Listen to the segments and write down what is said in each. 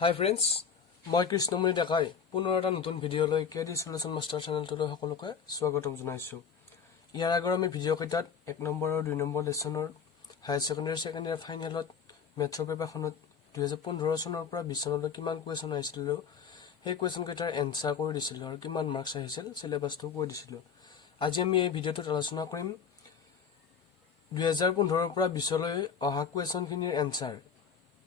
Hi friends, মই কৃষ্ণমণি ডেকাই পুনৰ এটা নতুন ভিডিঅ' লৈ কেডি সলিউশন মাষ্টাৰ চেনেলটোলৈ সকলোকে স্বাগতম জনাইছো। ইয়াৰ আগৰ আমি ভিডিঅ' কেইটাত 1 নম্বৰ আৰু 2 নম্বৰ লেসনৰ হায়াৰ সেকেন্ডাৰী সেকেন্ড ইয়াৰ ফাইনেলত মেথ্ৰ পেপাৰখনত 2015 চনৰ পৰা 20 চনলৈ কিমান কোৱেশ্চন আহিছিল সেই কোৱেশ্চন কেইটাৰ এনসাৰ কৰি দিছিল আৰু কিমান মাৰ্কস আহিছিল সিলেবাসটো কৈ দিছিল। আজি আমি এই ভিডিঅ'টোত আলোচনা কৰিম 2015 পৰা 20 লৈ অহা কোৱেশ্চনখিনিৰ এনসাৰ।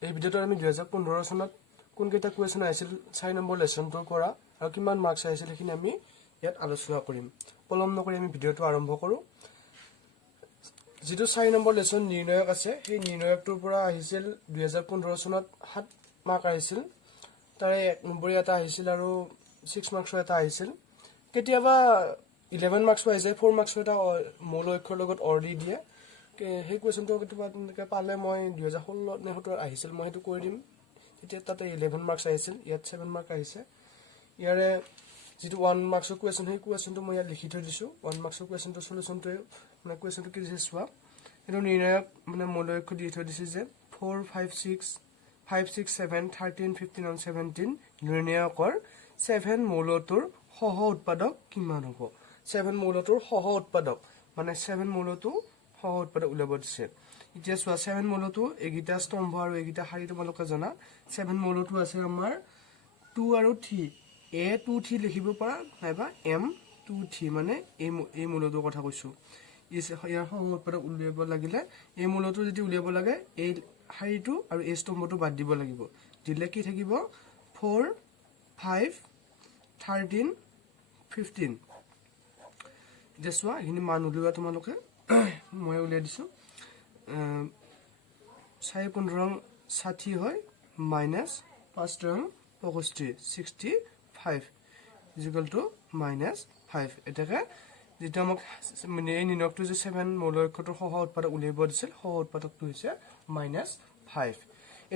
এই ভিডিঅ'টোত আমি 2015 চনত কোন কেইটা কোৱেশ্চন আহিছিল 4 নম্বৰ লেসনটোৰ পৰা আৰু কিমান মাৰ্কস আহিছিল সেইখিনি আমি ইয়াত আলোচনা কৰিম। পলম নকৰি আমি ভিডিঅ'টো আৰম্ভ কৰো। যেটো 4 নম্বৰ লেসন নিৰ্ণয়ক আছে সেই নিৰ্ণয়কটোৰ পৰা আহিছিল 2015 চনত 7 মাৰ্ক আহিছিল। তাৰে 1 নম্বৰ এটা আহিছিল আৰু 6 মাৰ্কছৰ এটা আহিছিল। কেতিয়াবা 11 মাৰ্কছ পাই যায়, 4 মাৰ্কছৰ এটা মূল অক্ষৰৰ লগত অৰ দি দিয়ে। সেই কোৱেশ্চনটো কেতিয়াবা পালে মই 2016 নে 17 আহিছিল মই হেতু কৰি দিম। এতিয়া তাতে 11 মাৰ্কস আহিছিল, ইয়াত 7 মাৰ্ক আহিছে। ইয়াৰে যেটো 1 মাৰ্কসৰ কোৱেশ্চন সেই কোৱেশ্চনটো মই ইয়াত লিখি থৈ দিছো। 1 মাৰ্কসৰ কোৱেশ্চনটো সলিউশনটো মানে কোৱেশ্চনটো কি দিছে চোৱা। এটো নিৰ্ণয়ক মানে মূলয়ক্ষ দি থৈ দিছে যে 4 5 6 5 6 7 13 15 and 17 নিৰ্ণয়কৰ 7 মৌলটোৰ সহ উৎপাদক কিমান হ'ব। 7 মৌলটোৰ সহ উৎপাদক মানে 7 মৌলটো সহ উৎপাদক উলিয়াব দিছে। এতিয়া চোৱা 7 মৌলটো এগিটা স্তম্ভ আৰু এগিটা শাৰী তোমালোকে জানা। 7 মৌলটো আছে আমাৰ 2 আৰু 3, a2 3 লিখিব পাৰা নাইবা m2 3 মানে এই মৌলটোৰ কথা কৈছো। ইয়াৰ সহ উৎপাদক উলিয়াব লাগিলে এই মৌলটো যদি উলিয়াব লাগে এই শাৰীটো আৰু এই স্তম্ভটো বাদ দিব লাগিব। দিলে কি থাকিব 4 5 13 15। এতিয়া চোৱা এইখিনি মান উলিওৱা তোমালোকে মই উলিয়াই দিছো। 4 15 60 হয় minus 5 term 65 is equal to minus 5. এটাকে যেটা আমাক এই নিৰ্ণয়কটো যে 7 মৌলয়ক্ষটোৰ সহ উৎপাদক উলিয়াব দিছিল সহ উৎপাদকটো হৈছে -5।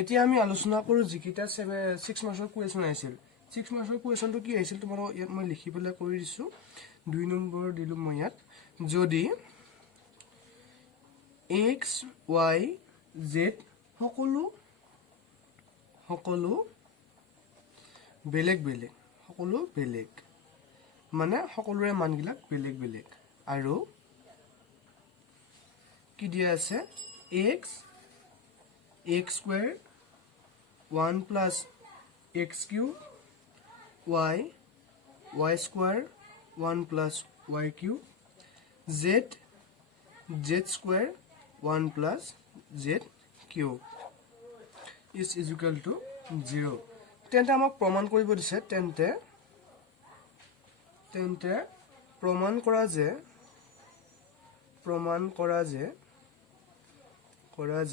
এতিয়া আমি আলোচনা কৰো যিকিটা 6 মাৰ্কছৰ কোৱেশ্চন আহিছিল। 6 মাৰ্কছৰ কোৱেশ্চনটো কি আহিছিল তোমালোক ইয়াত মই লিখিবলৈ কৰি দিছো। 2 নম্বৰ দিলো মই ইয়াত যদি x y z সকলো বেলেগ মানে সকলোৰে মানবিলাক বেলেগ আৰু কি দিয়া আছে x square 1 plus x cube y square 1 plus y cube z square 1 plus z cube is equal to 0. তেন্তে আমাক প্ৰমাণ কৰিব দিছে। তেন্তে প্ৰমাণ কৰা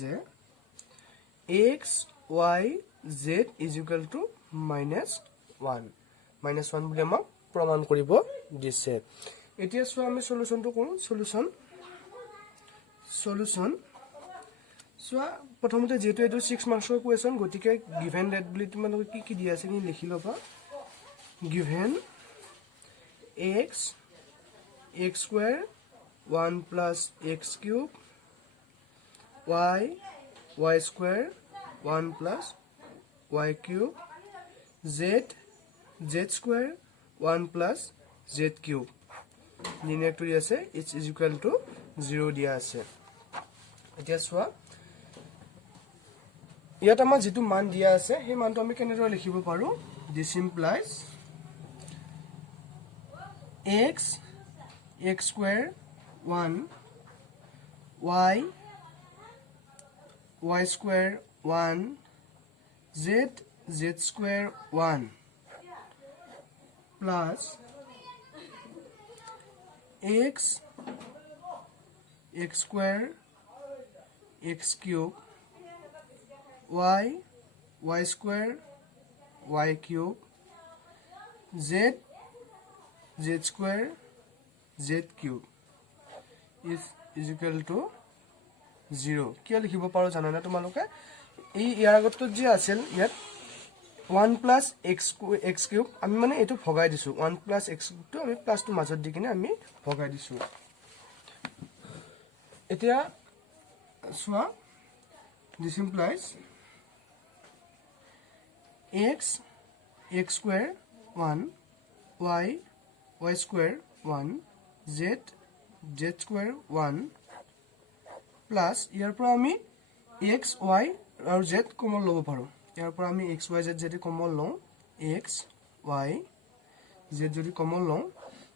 যে x y z is equal to -1 বুলি আমাক প্ৰমাণ কৰিব দিছে। এতিয়া চোৱা আমি সলিউশনটো কৰো। সলিউশন চোৱা প্ৰথমতে যেটো এটো 6 মাৰ্কছৰ কোৱেশ্চন গতিকে গিভেন ডেট বুলি তোমালোকে কি দিয়া আছে নি লিখি লবা। Given x square 1 plus x cube y square 1 plus y cube z square 1 plus z cube নিৰ্ণয়কটো দিয়া আছে is equal to 0 দিয়া আছে। এতিয়া চোৱা ইয়াত আমাৰ যেটো মান দিয়া আছে সেই মানটো আমি কেনেদৰে লিখিব পাৰো। this implies x square 1 y square 1 z square 1 plus x square x cube y square y cube z square z cube is equal to 0 কিয় লিখিব পাৰো জানা না তোমালোকে। এই ইয়াৰ আগত যে আছিল ইয়াত 1 plus x cube আমি মানে এটো ভগাই দিছো। 1 plus x cube টো আমি প্লাস টো মাজত দি কিনে আমি ভগাই দিছো। এতিয়া চোৱা this implies x square 1 y square 1 z square 1 plus ইয়াৰ পৰা আমি x y আৰু z কমন লব পাৰো ইয়াৰ পৰা আমি x y z যদি কমন লওঁ x y z যদি কমন লওঁ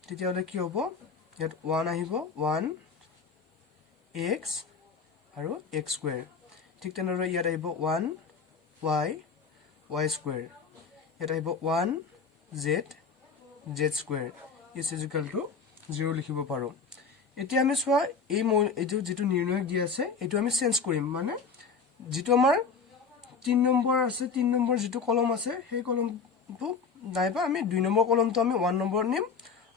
তেতিয়া হলে কি হ'ব ইয়াত 1 আহিব 1 x আৰু x square ঠিক তেনেদৰে ইয়াত আহিব 1 y square ইয়াত আহিব 1 z square is equal to 0 লিখিব পাৰো এতিয়া আমি সোৱা এইটো যেটো নিৰ্ণয় দি আছে এটো আমি চেঞ্জ কৰিম মানে যেটো আমাৰ 3 নম্বৰ আছে 3 নম্বৰ যেটো কলম আছে সেই কলমটো নাইবা আমি 2 নম্বৰ কলমটো আমি 1 নম্বৰ নিম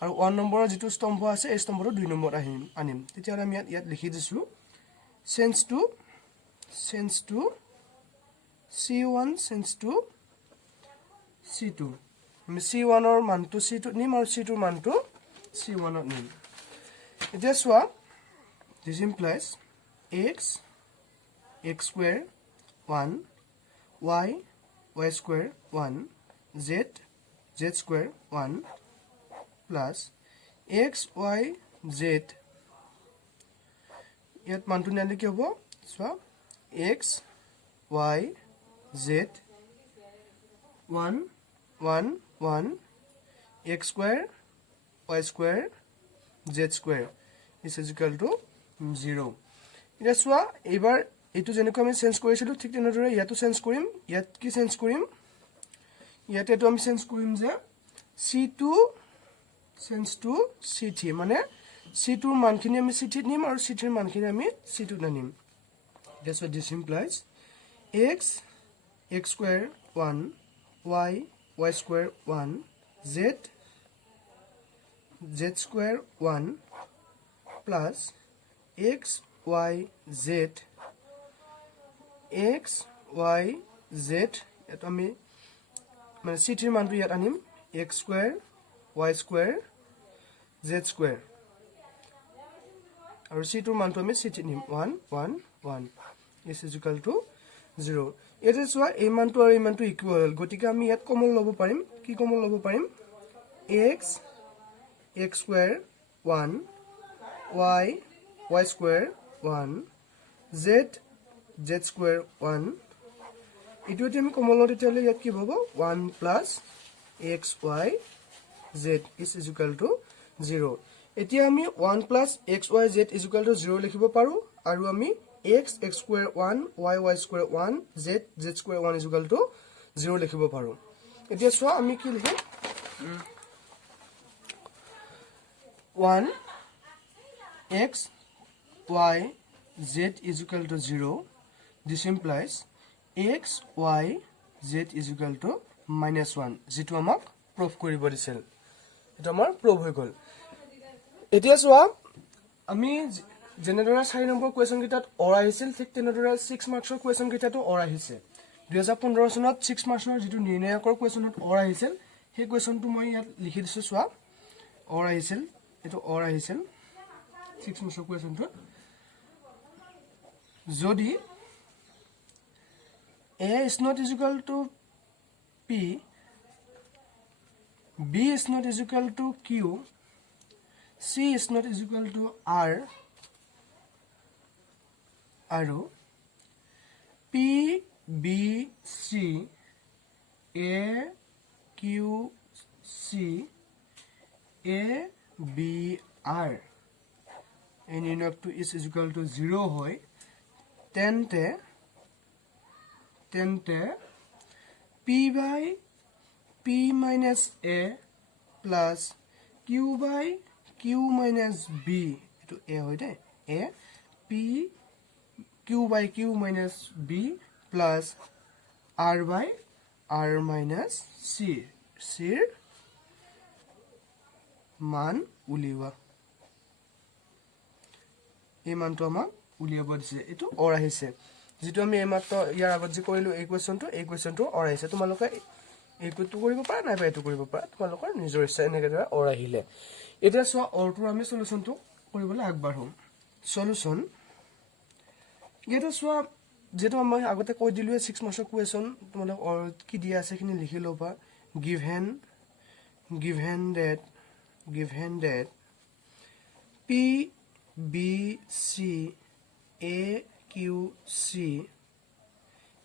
আৰু 1 নম্বৰৰ যেটো স্তম্ভ আছে এই স্তম্ভটো 2 নম্বৰ আনিম তেতিয়া আমি ইয়াত লিখি দিছো change to c1 change to c2 আমি c1 ৰ মানটো c2 নিম আৰু c2 ৰ মানটো c1 ত নিম এতিয়া সোৱা this implies x square 1 y square 1 z square 1 plus x y z ইয়াত মানটো নিলে কি হ'ব সোৱা x y z 1 1 1 x square y square z square is equal to 0 এটা সোৱা এবাৰ এটো যেনেকৈ আমি চেঞ্জ কৰিছিলো ঠিক তেনেদৰে ইয়াতো চেঞ্জ কৰিম ইয়াত কি চেঞ্জ কৰিম ইয়াতে তো আমি চেঞ্জ কৰিম যে c2 চেঞ্জ টু c3 মানে c2 ৰ মানখিনি আমি c3 নিম আৰু c3 ৰ মানখিনি আমি c2 নিম that's what this implies x square 1 y square 1 z square 1 plus x y z এটো আমি মানে c3 ৰ মানটো ইয়াত আনিম x square y square z square আৰু c2 ৰ মানটো আমি c3 নিম 1 1 1 is equal to 0 এটা সোৱা এই মানটো আৰু এই মানটো ইকুৱেল গতিকে আমি ইয়াত কমন লব পাৰিম কি কমন লব পাৰিম x square 1 y square 1 z square 1 ইটো যদি আমি কমন লওঁ তেতিয়াহলে ইয়াত কি হ'ব 1 plus x y z is equal to 0 এতিয়া আমি 1 plus x y z is equal to 0 লিখিব পাৰো আৰু আমি x square 1 y square 1 z square 1 is equal to 0 লিখিব পাৰো এতিয়া সোৱা আমি কি লিখিম 1 x y z is equal to 0 this implies x y z is equal to -1 যেটো আমাক প্ৰুফ কৰিব দিছিল এটা আমাৰ প্ৰুফ হৈ গল এতিয়া সোৱা আমি জেনেৰেল 4 নম্বৰ কোৱেশ্চন কিটাত অৰ আহিছিল ঠিক তেনেদৰে 6 মাৰ্কছৰ কোৱেশ্চন কিটাটো অৰ আহিছে 2015 চনত 6 মাৰ্কছৰ যেটো নিৰ্ণয়কৰ কোৱেশ্চনত অৰ আহিছিল সেই কোৱেশ্চনটো মই ইয়াত লিখি দিছো সোৱা অৰ আহিছিল এটো অৰ আহিছিল 6 মাৰ্কছৰ কোৱেশ্চনটো যদি a is not equal to p b is not equal to q c is not equal to r আৰু p b c a q c a b r এই নিৰ্ণয়কটো is equal to 0 হয় তেন্তে p by p minus a plus q by q minus b এটো a হয় দে a p q by q minus b plus r by r minus c c ৰ মান উলিওৱা এই মানটো আমাক উলিয়াব দিছে এটো অৰ আহিছে যেটো আমি এইমাত্ৰ ইয়াৰ আগত যে কৰিলো এই কোৱেশ্চনটো অৰ আহিছে তোমালোকে এইটো কৰিব পাৰা নাইবা এইটো কৰিব পাৰা তোমালোকৰ নিজৰ ইচ্ছা এনেকৈ অৰ আহিলে এতিয়া সোৱা অৰটোৰ আমি সলিউশনটো কৰিবলৈ আগবাঢ়ো সলিউশন এটা সোৱা যেটো আমি আগতে কৈ দিলো 6 মাৰ্কছৰ কুৱেশ্যন তোমালোক কি দিয়া আছে খিনি লিখি লবা given that p b c a q c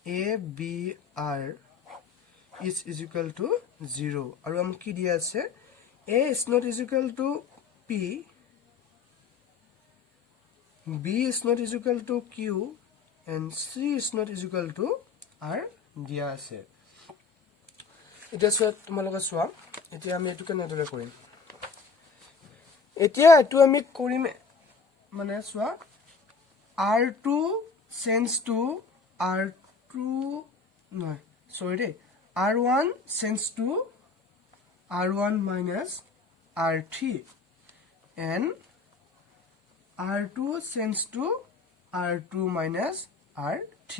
a b r is equal to 0 আৰু আমি কি দিয়া আছে a is not equal to p b is not equal to q and c is not equal to r দিয়া আছে এটা সব তোমালোকে সোৱা এতিয়া আমি এটো কেনেদৰে কৰিম এতিয়া এটো আমি কৰিম মানে সোৱা r2 sends to r2 নহয় sorry r1 sends to r1 minus r3 and r2 sends to r2 minus r3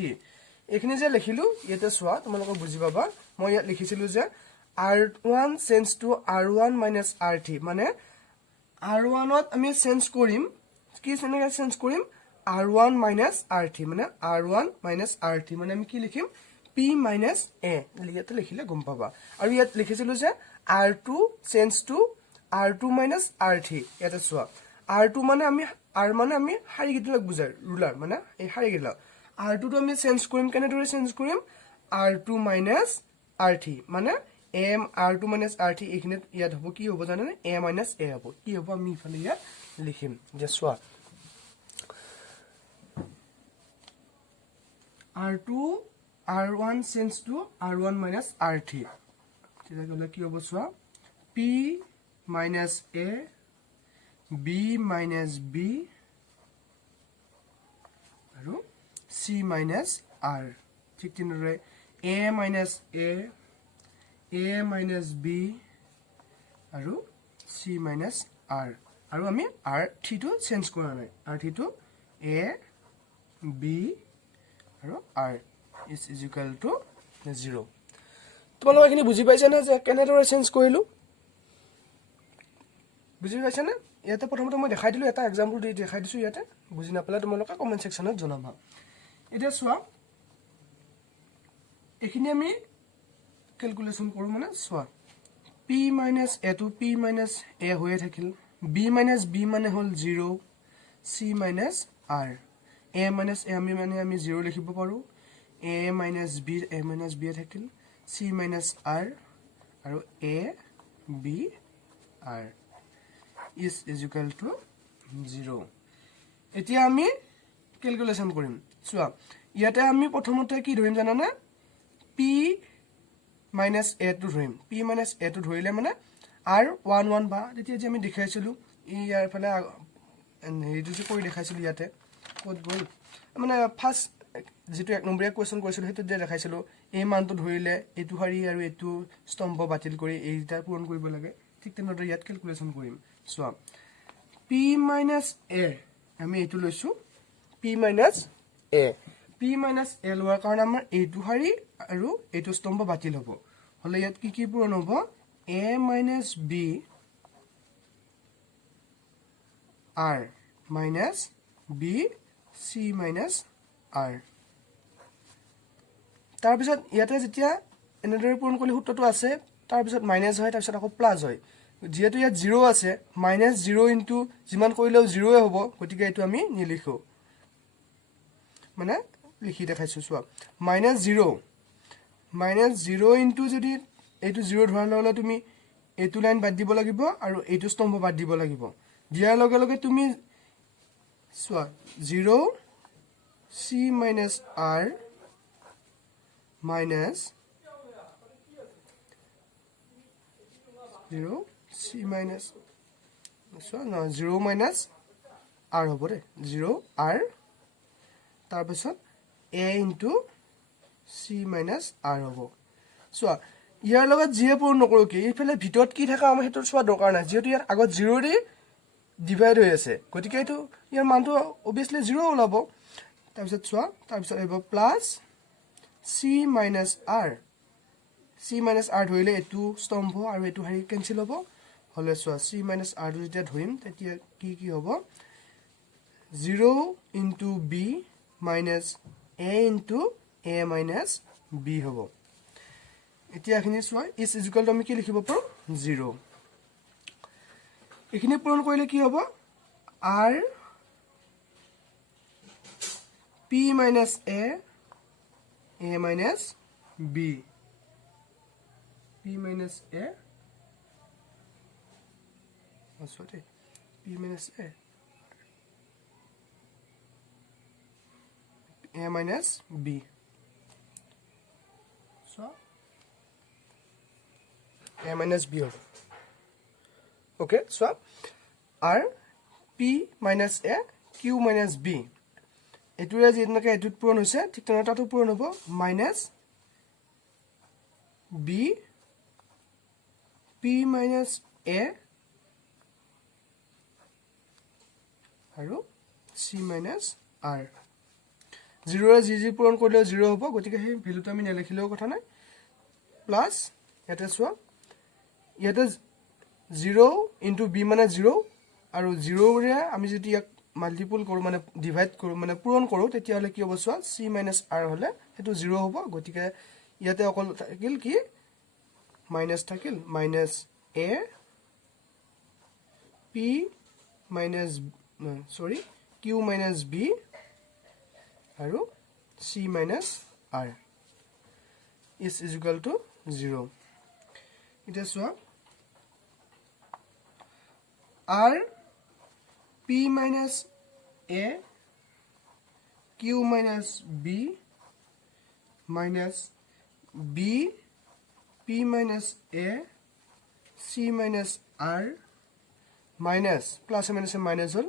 এখিনি যে লিখিলো ইয়াতে সোৱা তোমালোকে বুজি পাবা মই ইয়াত লিখিছিলো যে r1 sends to r1 minus r3 মানে r1 ত আমি চেঞ্জ কৰিম কি সেনেকা চেঞ্জ কৰিম r1 minus r3 মানে r1 minus r3 মানে আমি কি লিখিম p minus a ইয়াতে লিখিলে গম পাবা আৰু ইয়াত লিখিছিলো যে r2 sends to r2 minus r3 ইয়াতে সোৱা r2 মানে আমি r মানে আমি হাৰি গিটলক বুজাই ৰুলাৰ মানে এই হাৰি গিলা r2 তো আমি চেঞ্জ কৰিম কেনেদৰে চেঞ্জ কৰিম r2 minus r3 মানে m r2 minus r3 এখিনে ইয়াত হ'ব কি হ'ব জানেনে a minus a হ'ব কি হ'ব আমি ইফালে ইয়াত লিখিম যে সোৱা r2 r1 sends to r1 minus r3 তেতিয়া গলে কি হ'ব সোৱা p minus a b minus b আৰু c minus r ঠিক তেনেদৰে a minus a minus b আৰু c minus r আৰু আমি r3 টো চেঞ্জ কৰা নাই r3 টো a b আৰু r is equal to 0 তোমালোকে এখিনি বুজি পাইছা না যে কেনেদৰে চেঞ্জ কৰিলো বুজি পাইছা না ইয়াতে প্ৰথমতে মই দেখাই দিলো এটা এক্সাম্পল দি দেখাই দিছো ইয়াতে বুজি নাপালে তোমালোকে কমেন্ট সেকশনত জনাবা এটা সোৱা এখিনি আমি ক্যালকুলেশন কৰো মানে সোৱা p minus a to p minus a হৈ থাকিল b minus b মানে হল 0 c minus r a minus a আমি 0 লিখিব পাৰো a minus b থাকিল c minus r আৰু a b r is equal to 0 এতিয়া আমি ক্যালকুলেশন কৰিম সোৱা ইয়াতে আমি প্ৰথমতে কি ধৰিম জানানে p minus a to ধৰিম p minus a to ধৰিলে মানে r11 বা তেতিয়া যে আমি দেখাইছিলো ইয়াৰ ফালে হেৰিটো যে কৰি দেখাইছিলো ইয়াতে কত গল মানে ফাৰ্স্ট যেটো এক নম্বৰীয়া কোৱেশ্চন কৰিছিলো হেতু যে দেখাইছিলো এই মানটো ধৰিলে এটো হাৰি আৰু এটো স্তম্ভ বাতিল কৰি এইটা পূৰণ কৰিব লাগে ঠিক তেনেদৰে ইয়াত ক্যালকুলেশন কৰিম সোৱা p minus a আমি এটো লৈছো p minus a লোৱাৰ কাৰণ আমাৰ এটো হাৰি আৰু এটো স্তম্ভ বাতিল হ'ব হলে ইয়াত কি পূৰণ হ'ব a minus b r minus b c minus r তাৰ পিছত ইয়াতে যেতিয়া এনেদৰে পূৰণ কৰিলে সূত্ৰটো আছে তাৰ পিছত মাইনাস হয় তাৰ পিছত আকৌ প্লাস হয় যেহেতু ইয়াত 0 আছে -0 ইনটু যিমান কৰিলেও 0 হ'ব গতিকে এটো আমি নিলিখো মানে লিখি দেখাইছো সোৱা -0 ইনটু যদি এটো 0 ধৰাৰ লগে তুমি এটো লাইন বাদ দিব লাগিব আৰু এটো স্তম্ভ বাদ দিব লাগিব দিয়াৰ লগে লগে তুমি সোৱা 0 c minus r minus 0 c minus so no 0 minus r হ'ব ৰে 0 r তাৰ পিছত a into c minus r হ'ব so ইয়াৰ লগত জিয়ে পূৰণ নকৰো কি ইফালে ভিতৰত কি থাকা আমাৰ হেতু সোৱা দৰকাৰ নাই যেহেতু ইয়াৰ আগত 0 ৰে ডিভাইড হৈ আছে গতিকে এটো ইয়াৰ মানটো obviously 0 ওলাব তাৰ পিছত সোৱা তাৰ পিছত হ'ব প্লাস c minus r ধৰিলে এটো স্তম্ভ আৰু এটো হাৰি কেনসেল হ'ব হলে সোৱা c minus r যেতিয়া ধৰিম তেতিয়া কি হ'ব 0 into b minus a a into a minus b হ'ব এতিয়া এখিনি চোৱা is equal to আমি কি লিখিব পাৰো 0 এখিনি পূৰণ কৰিলে কি হ'ব r p minus a minus b p minus a sorry p minus a minus b so a minus b হ'ব okay so r p minus a q minus b এটুৰে যেনেকৈ এটুত পূৰণ হৈছে ঠিক তেনেকৈ তাতো পূৰণ হ'ব minus b p minus a আৰু c minus r 0 ৰে যি পূৰণ কৰিলে 0 হ'ব গতিকে সেই ভ্যালুটো আমি নেলিখিলেও কথা নাই প্লাস এটা চোৱা ইয়াতে 0 into b মানে 0 আৰু 0 ৰে আমি যদি ইয়াক মাল্টিপল কৰো মানে ডিভাইড কৰো মানে পূৰণ কৰো তেতিয়া হলে কি হ'ব চোৱা c - r হলে হেতু 0 হ'ব গতিকে ইয়াতে অকল থাকিল কি মাইনাস থাকিল minus a p minus sorry q minus b আৰু c minus r is equal to 0 এটা চোৱা r p minus a q minus b minus b p minus a c minus r minus plus minus minus hol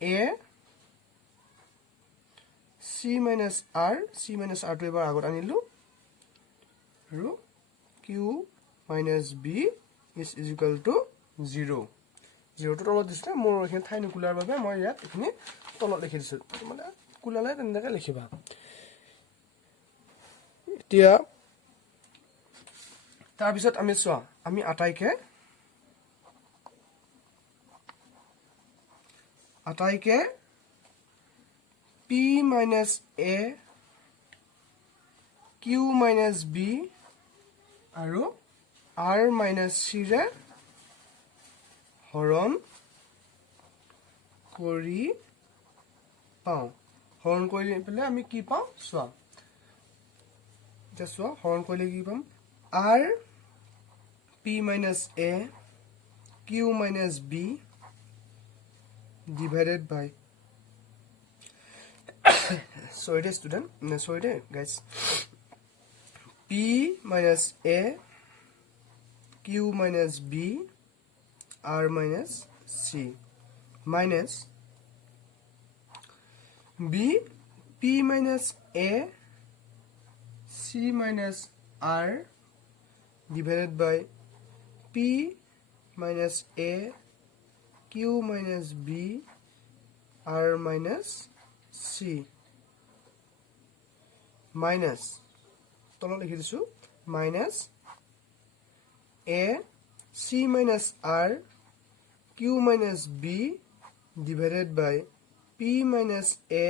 a c minus r to ebar agot anilu aru q minus b is equal to 0 0 to তলত দিছে মোৰ এখিনি ঠাই নিকুলাৰ বাবে মই ইয়াত এখিনি তলত লিখি দিছো মানে কুলালে তেনেকৈ লিখিবা এতিয়া তাৰ পিছত আমি চোৱা আমি আটাইকে p minus a q minus b আৰু r minus c ৰে হৰণ কৰি পাও হৰণ কৰি পেলে আমি কি পাও চোৱা এটা চোৱা হৰণ কৰিলে কি পাম r p minus a q minus b divided by sorry student sorry guys p minus a q minus b r minus c minus b p minus a c minus r divided by p minus a q minus b r minus c minus তলত লিখি দিছো minus a c minus r q minus b divided by p minus a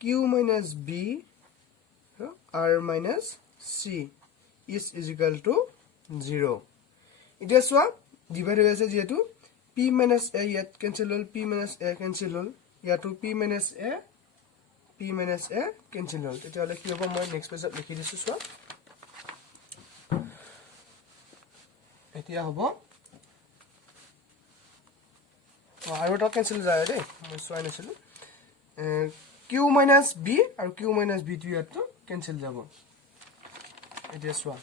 q minus b r minus c is equal to 0 এতিয়া চোৱা divide হৈ আছে যেহেতু p minus a ইয়াত cancel হল p minus a ক্যান্সেল হল ইয়াতো p minus a cancel হল তেতিয়া হলে কি হ'ব মই নেক্সট পেজত লিখি দিছো চোৱা এতিয়া হ'ব আৰু এটা ক্যান্সেল যায় দেই মই চোৱা নাছিলো q minus b আৰু q minus b টো ইয়াতো ক্যান্সেল যাব এতিয়া চোৱা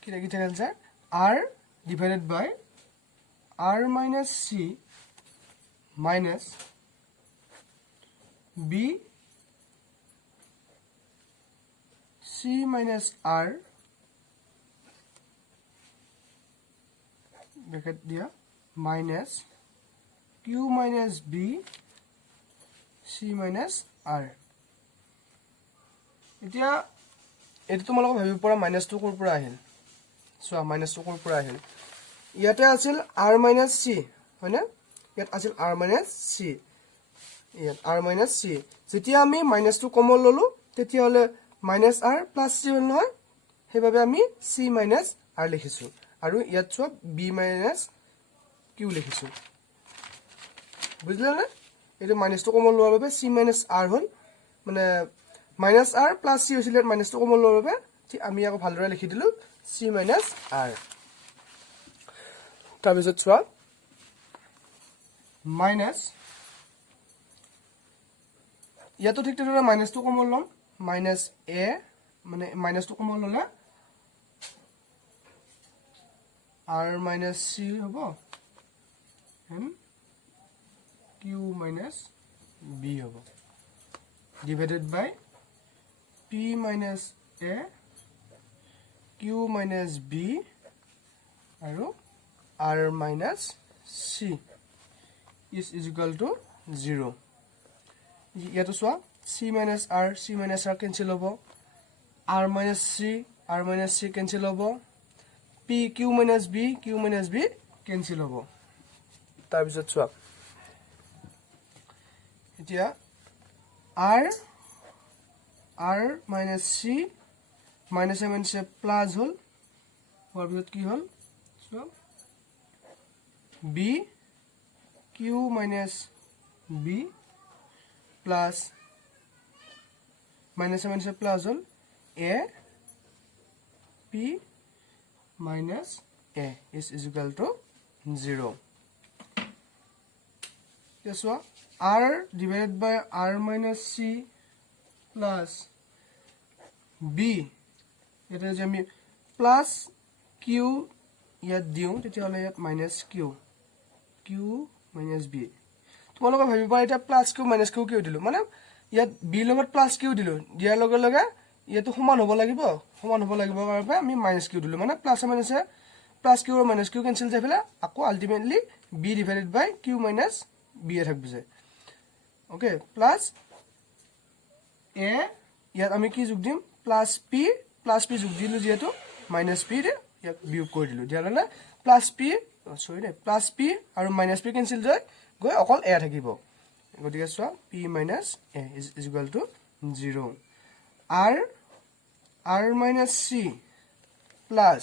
কি লাগি থাকিল যায় r divided by r minus c minus b c minus r bracket dia minus q minus b c minus r এতিয়া এটো তোমালোক ভাবি পৰা মাইনাস 2 কোৰ পৰা আহিল সো মাইনাস 2 কোৰ পৰা আহিল ইয়াতে আছিল r minus c হয়নে ইয়াত আছিল r minus c ইয়াত r minus c যেতিয়া আমি মাইনাস টু কমন ললো তেতিয়া হলে minus r plus c হল নহয় সেইভাবে আমি c minus r লিখিছো আৰু ইয়াত চোৱা b minus q লিখিছো বুঝলে না এটা মাইনাস টু কমন লোৱাৰ বাবে c minus r হল মানে minus r plus c হৈছিল মাইনাস টু কমন লোৱাৰ বাবে আমি আকৌ ভালদৰে লিখি দিলো c minus r তাৰপিছত চোৱা মাইনাস ইয়াতো ঠিক তেনেদৰে মাইনাস টু কমন লম মাইনাস a মানে মাইনাস টু কমন ললে r minus c হ'ব and q minus b হ'ব divided by p minus a q minus b আৰু r minus c is equal to 0 ইয়াতো চোৱা c minus r cancel হ'ব r minus c cancel হ'ব p q minus b cancel হ'ব তাৰপিছত চোৱা এতিয়া r minus c minus plus হল হোৱাৰ পিছত কি হল চোৱা b q minus b plus minus plus hall a p minus a is equal to 0 yes so r divided by r minus c plus b এটা যে আমি plus q ইয়াত দিও তেতিয়া হলে ইয়াত minus q minus b তোমালোকে ভাবিবা এটা plus q minus q কিয় দিলো মানে ইয়াত b লগত plus q দিলো দিয়াৰ লগে লগে ইয়াতো সমান হ'ব লাগিব কাৰণে আমি minus q দিলো মানে plus minus plus q আৰু minus q cancel যায় ফেলে আকৌ ultimately b divided by q minus b এ থাকব যায় ওকে plus a ইয়াত আমি কি যোগ দিম plus p যোগ দিলো যেহেতু minus p ৰে ইয়াক বিয়োগ কৰি দিলো দিয়া হলে plus p plus p আৰু minus p cancel যায় গৈ অকল a থাকিব গতিকে চোৱা p minus a is equal to 0 r minus c plus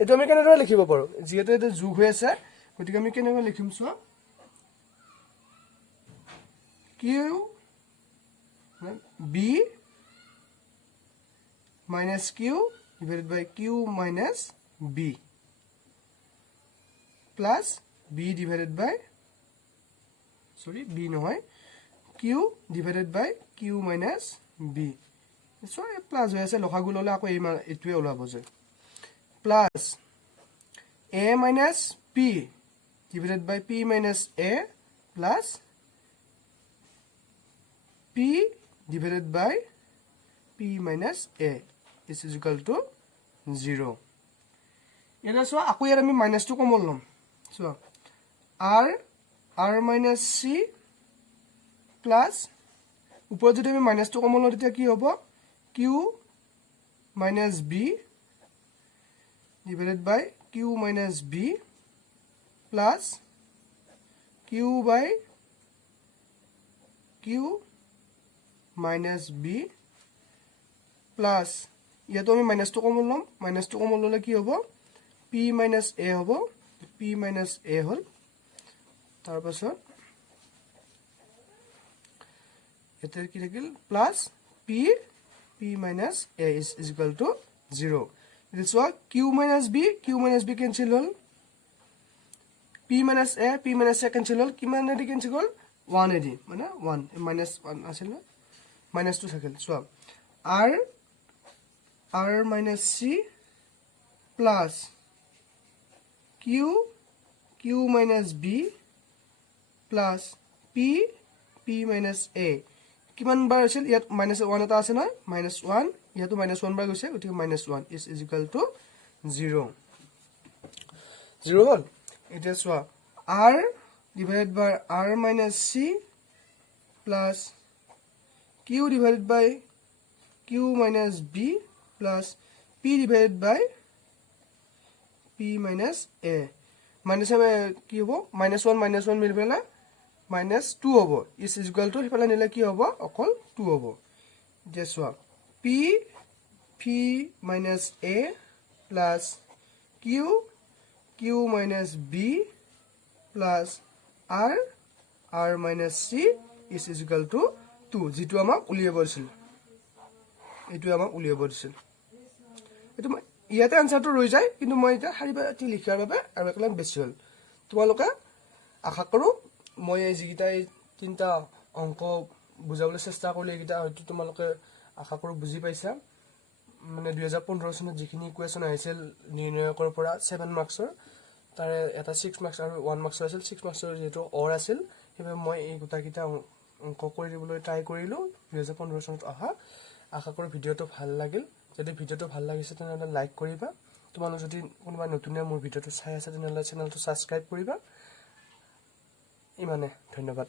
এটো আমি কেনেদৰে লিখিব পাৰো যেহেতু এটা যোগ হৈ আছে গতিকে আমি কেনেকৈ লিখিম চোৱা q b minus q divided by q minus b plus b divided by b নহয় q divided by q minus b so plus হৈ আছে লখাগু ললে আকৌ এইটোৱে ওলাব যে plus a minus p divided by p minus a plus p divided by p minus a is equal to 0 এটা so আকৌ ইয়াৰ আমি minus 2 কমন লম so r minus c plus উপৰত যদি আমি minus 2 কমন লওঁ তেতিয়া কি হ'ব q minus b divided by q minus b plus q by q minus b plus ইয়াতো আমি minus 2 কমন লম minus 2 কমন ললে কি হ'ব p minus a হ'ব p minus a হল তাৰ পাছত এটাৰ কি থাকিল plus p minus a is equal to 0 this was q minus b cancel hall p minus a cancel হল কিমান এদি cancel হল 1 এদি মানে 1 minus 1 আছিল minus 2 থাকিল so r minus c plus q minus b plus p minus a কিমান বাৰ আছিল ইয়াত minus 1 এটা আছে নহয় minus 1 ইয়াতো minus 1 বাৰ গৈছে গতিকে minus 1 is equal to 0 হল এটা চোৱা r divided by r minus c plus q divided by q minus b plus p divided by p minus a minus কি হ'ব -1 মিলি পেলাই -2 হ'ব ইজ ইকুৱেল টু সেইফালে নিলে কি হ'ব অকল 2 হ'ব যে চোৱা p p minus a plus q q minus b plus r r minus c is equal to 2 যেটো আমাক উলিয়াব দিছিল এটো আমাক উলিয়াব দিছিল এটো ইয়াতে আনসাৰটো ৰৈ যায় কিন্তু মই এটা হাৰি পাতি লিখাৰ বাবে আৰু এক লাইন বেছি হ'ল তোমালোকে আশা কৰো মই এই যিটা তিনটা অংক বুজাবলৈ চেষ্টা কৰিলে এইটা হয়তো তোমালোকে আশা কৰো বুজি পাইছা মানে 2015 চনত যিখিনি ইকুৱেচন আহিছিল নিৰ্ণয়কৰ পৰা 7 মাৰ্কছৰ তাৰে এটা 6 মাৰ্কছ আৰু 1 মাৰ্কছ আছিল 6 মাৰ্কছৰ যেটো অৰ আছিল হেবে মই এই গোটা কিটা অংক কৰি দিবলৈ ট্ৰাই কৰিলো 2015 চনত আশা কৰো ভিডিওটো ভাল লাগিল যদি ভিডিওটো ভাল লাগিছে তেনে লাইক কৰিবা তোমালোক যদি কোনোবা নতুনে মোৰ ভিডিওটো চাই আছে তেনে চেনেলটো সাবস্ক্ৰাইব কৰিবা ইমানে ধন্যবাদ